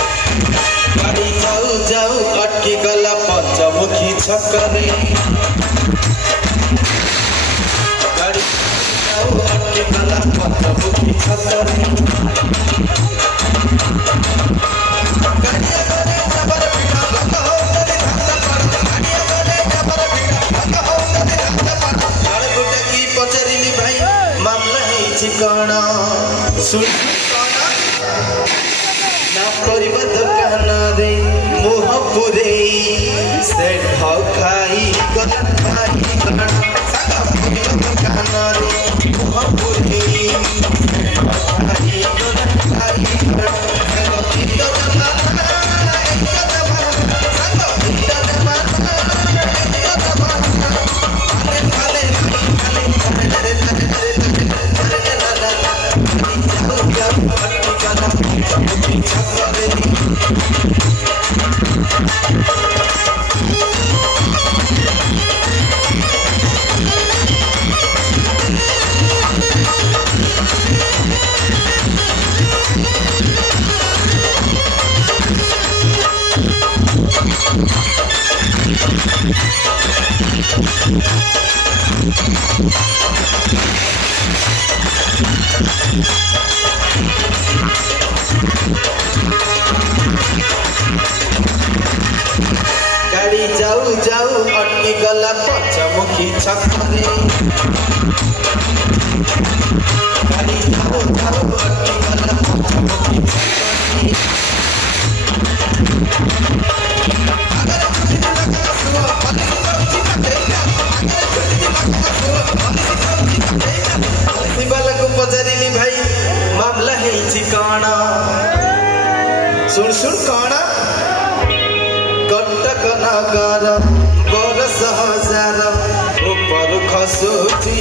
गाड़ी जाऊ जाऊ अटकी गला पंचमुखी छकरे गाड़ी जाऊ अटकी गला पंचमुखी छकरे सुन ना परिबा दुकान रे मोह पुरे से ढाउ खाई गला खाई गला सागा परिबा दुकान रे मोह पुरे खाई गला खाई गला गाड़ी जाऊ जाऊ अटकी गला पंचमुखी छकरे गाड़ी जाऊ जाऊ अटकी गला पंचमुखी शिवाला को पचारिली भाई मामला है चिकाना सुन सुन काना कटक नगर बरस हजार ऊपर खसुची